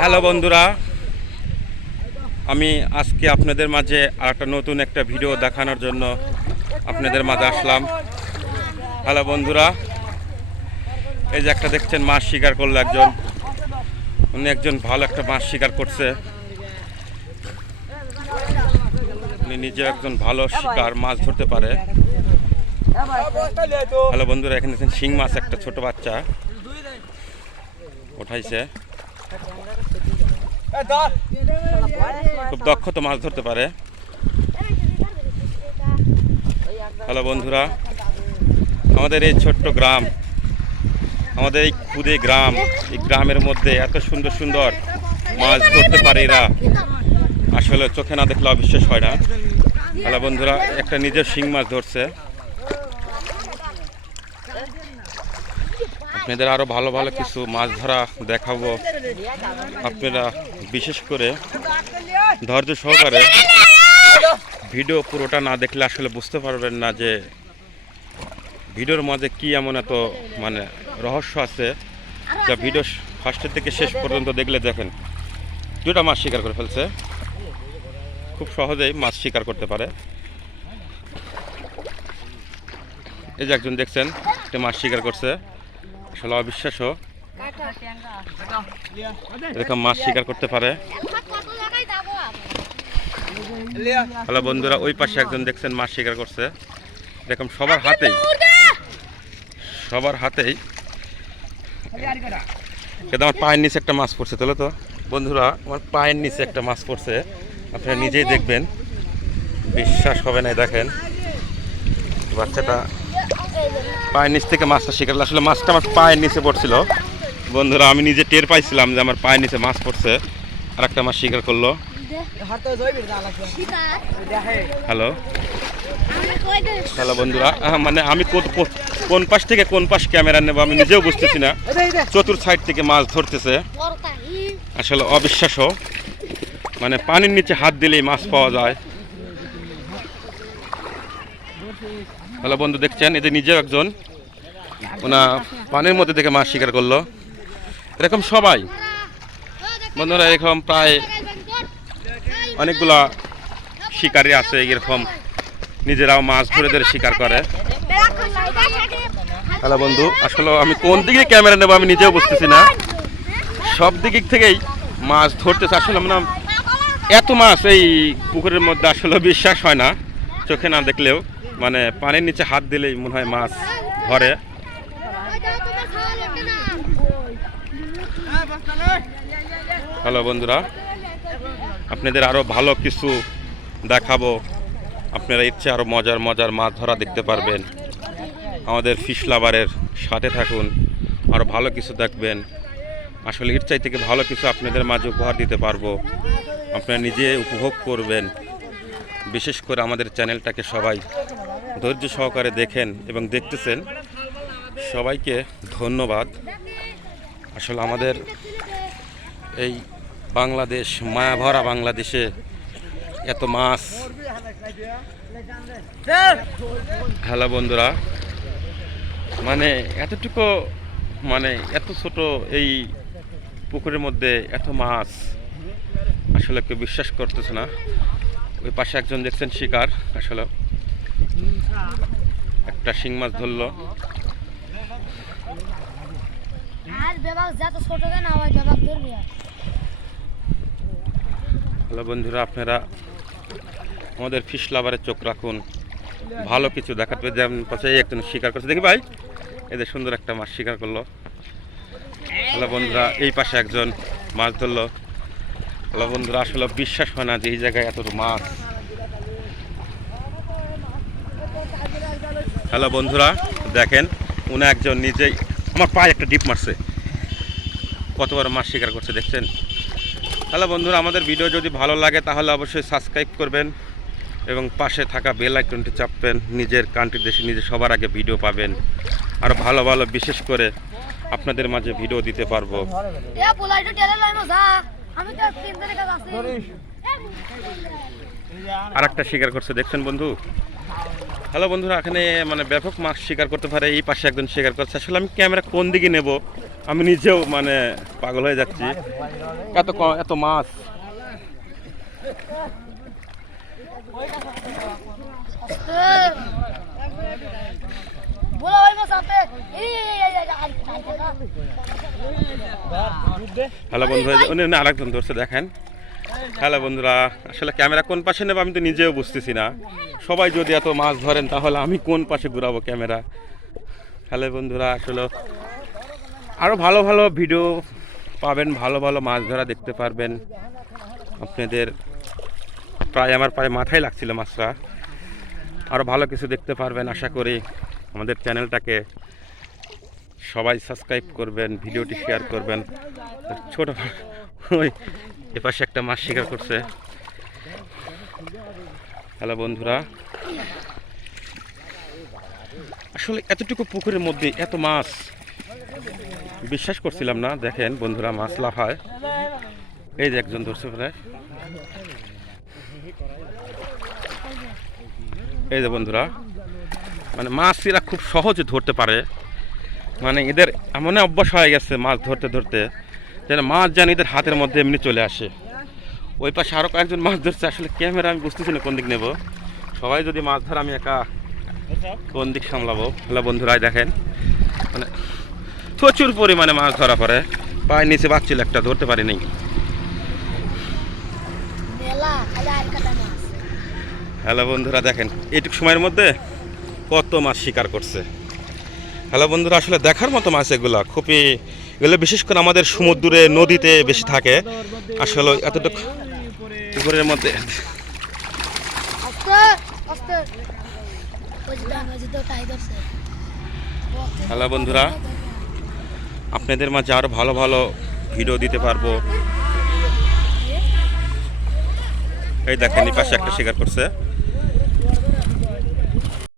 Hello বন্ধুরা, আমি আজকে আপনাদের মাঝে আরেকটা নতুন একটা ভিডিও দেখানোর জন্য আপনাদের মাঝে আসলাম। হ্যালো বন্ধুরা, এই যে একটা দেখছেন মাছ শিকার করলো একজন, উনি একজন ভালো একটা মাছ শিকার করছে। উনি নিজে একজন ভালো শিকার, মাছ ধরতে পারে। হ্যালো বন্ধুরা, এখানে দেখছেন শিং মাছ, একটা ছোট বাচ্চা উঠাইছে। খুব দক্ষ তো, মাছ ধরতে পারে। হ্যালো বন্ধুরা, আমাদের এই ছোট্ট গ্রাম, আমাদের এই ক্ষুদে গ্রাম, এই গ্রামের মধ্যে এত সুন্দর সুন্দর মাছ ধরতে পারে এরা, আসলে চোখে না দেখলে অবিশ্বাস হয় না। হ্যালো বন্ধুরা, একটা নিজের শিং মাছ ধরছে। আপনাদের আরো ভালো ভালো কিছু মাছ ধরা দেখাবো। আপনারা বিশেষ করে ধৈর্য সহকারে ভিডিও পুরোটা না দেখলে আসলে বুঝতে পারবেন না যে ভিডিওর মাঝে কি এমন এত রহস্য আছে, যা ভিডিও ফার্স্টের থেকে শেষ পর্যন্ত দেখলে দেখেন। দুটা মাছ শিকার করে ফেলছে, খুব সহজেই মাছ শিকার করতে পারে। এই যে একজন দেখছেন একটা মাছ শিকার করছে, আসলে অবিশ্বাস্য এরকম মাছ শিকার করতে পারে। হ্যালো বন্ধুরা, ওই পাশে একজন দেখছেন মাছ শিকার করছে। এরকম সবার হাতেই আমার পায়ের নিচে একটা মাছ পড়ছে। তাহলে তো বন্ধুরা, আমার পায়ের নিচে একটা মাছ পড়ছে, আপনারা নিজেই দেখবেন, বিশ্বাস হবে না। দেখেন বাচ্চাটা পায়ের নিচ থেকে মাছটা শিকার, আসলে মাছটা আমার পায়ের নিচে পড়ছিল। বন্ধুরা, আমি নিজে টের পাইছিলাম যে আমার পায়ের নিচে মাছ পড়ছে, আর একটা মাছ শিকার করলো। হ্যালো হ্যালো বন্ধুরা, আমি কোন পাশ থেকে কোন পাশ ক্যামেরা নেবো আমি নিজেও বুঝতেছি না। চতুর সাইড থেকে মাছ ধরতেছে, আসলে অবিশ্বাস্য। পানির নিচে হাত দিলেই মাছ পাওয়া যায়। হ্যালো বন্ধু, দেখছেন এদের নিজেও একজন পানির মধ্যে থেকে মাছ শিকার করলো। এরকম সবাই বন্ধুরা, এরকম প্রায় অনেকগুলা শিকারী আছে, এরকম নিজেরাও মাছ ধরে ধরে শিকার করে। হ্যালো বন্ধু, আসলে আমি কোন দিকে ক্যামেরা নেবো আমি নিজেও বুঝতেছি না। সব দিক থেকেই মাছ ধরতেছে, আসলে এত মাছ এই পুকুরের মধ্যে আসলে বিশ্বাস হয় না চোখে না দেখলেও। পানির নিচে হাত দিলেই মনে হয় মাছ ধরে। হ্যালো বন্ধুরা, আপনাদের আরো ভালো কিছু দেখাবো। আপনারা ইচ্ছে আরো মজার মজার মাছ ধরা দেখতে পারবেন। আমাদের ফিশ লাভারের সাথে থাকুন, আরো ভালো কিছু দেখবেন। আসলে এর চাই থেকে ভালো কিছু আপনাদের মাঝে উপহার দিতে পারবো, আপনারা নিজে উপভোগ করবেন। বিশেষ করে আমাদের চ্যানেলটাকে সবাই ধৈর্য সহকারে দেখেন এবং দেখতেছেন, সবাইকে ধন্যবাদ। আসলে আমাদের এই বাংলাদেশ, মায়াভরা বাংলাদেশে এত মাছ। হ্যালো বন্ধুরা, এতটুকু এত ছোট এই পুকুরের মধ্যে এত মাছ, আসলে কেউ বিশ্বাস করতেছে না। ওই পাশে একজন দেখছেন শিকার, আসলে একটা শিং মাছ ধরলো। হ্যালো বন্ধুরা, আপনারা আমাদের ফিশ লাভারে চোখ রাখুন, ভালো কিছু দেখাতে। যেমন পাশে একজন শিকার করছে, দেখি ভাই, এদের সুন্দর একটা মাছ শিকার করলো। হ্যালো বন্ধুরা, এই পাশে একজন মাছ ধরলো। হ্যালো বন্ধুরা, আসলে বিশ্বাস হয় না যে এই জায়গায় এত মাছ। হ্যালো বন্ধুরা, দেখেন উনি একজন নিজেই আমার পায়ে একটা ডিপ মারছে, কত বড় মাছ শিকার করছে দেখছেন। হ্যালো বন্ধুরা, আমাদের ভিডিও যদি ভালো লাগে তাহলে অবশ্যই সাবস্ক্রাইব করবেন এবং পাশে থাকা বেল আইকনটি চাপবেন। নিজের কান্ট্রি, দেশে নিজে সবার আগে ভিডিও পাবেন। আর ভালো ভালো বিশেষ করে আপনাদের মাঝে ভিডিও দিতে পারবো। আর একটা শিকার করছে দেখছেন বন্ধু। হ্যালো বন্ধুরা, এখানে ব্যাপক মাছ শিকার করতে পারে। এই পাশে একজন শিকার করছে, আসলে আমি ক্যামেরা কোন দিকে নেব আমি নিজেও মানে পাগল হয়ে যাচ্ছি, এত মাছ। হ্যালো বন্ধুরা, আরেকজন ধরছে দেখেন। হ্যালো বন্ধুরা, আসলে ক্যামেরা কোন পাশে নেব আমি তো নিজেও বুঝতেছি না। সবাই যদি এত মাছ ধরেন তাহলে আমি কোন পাশে ঘুরাবো ক্যামেরা। হ্যালো বন্ধুরা, আসলে আরও ভালো ভালো ভিডিও পাবেন, ভালো ভালো মাছ ধরা দেখতে পারবেন আপনাদের। আমার প্রায় মাথায় লাগছিল মাছটা। আরও ভালো কিছু দেখতে পারবেন আশা করি। আমাদের চ্যানেলটাকে সবাই সাবস্ক্রাইব করবেন, ভিডিওটি শেয়ার করবেন। ছোট ওই এপাশে একটা মাছ শিকার করছে। হ্যালো বন্ধুরা, আসলে এতটুকু পুকুরের মধ্যে এত মাছ বিশ্বাস করছিলাম না। দেখেন বন্ধুরা, মাছ লাফায়। এই যে একজন ধরছে প্রায়। এই যে বন্ধুরা, মানে মাছ এরা খুব সহজে ধরতে পারে। মানে এদের এমন অভ্যাস হয়ে গেছে মাছ ধরতে ধরতে, যেন মাছ যেন এদের হাতের মধ্যে এমনি চলে আসে। ওই পাশে আরও কয়েকজন মাছ ধরছে। আসলে ক্যামেরা আমি বুঝতেছি না কোন দিক নেব। সবাই যদি মাছ ধরে আমি একা কোন দিক সামলাবো। হ্যালো বন্ধুরা, দেখেন মানে প্রচুর পরিমাণে মাছ ধরা পড়ে। পায়ের নিচে বাচ্চিল একটা, ধরতে পারিনি। হ্যালো বন্ধুরা, দেখেন এইটুকু সময়ের মধ্যে কত মাছ শিকার করছে। হ্যালো বন্ধুরা, আসলে দেখার মতো মাছ এগুলো। খুবই এগুলো বিশেষ করে আমাদের সমুদ্রে নদীতে বেশি থাকে। আসলে এতটুকু পুকুরের মধ্যে। হ্যালো বন্ধুরা, আপনাদের মাঝে আরও ভালো ভালো ভিডিও দিতে পারবো। এই দেখেন এই পাশে একটা শিকার করছে।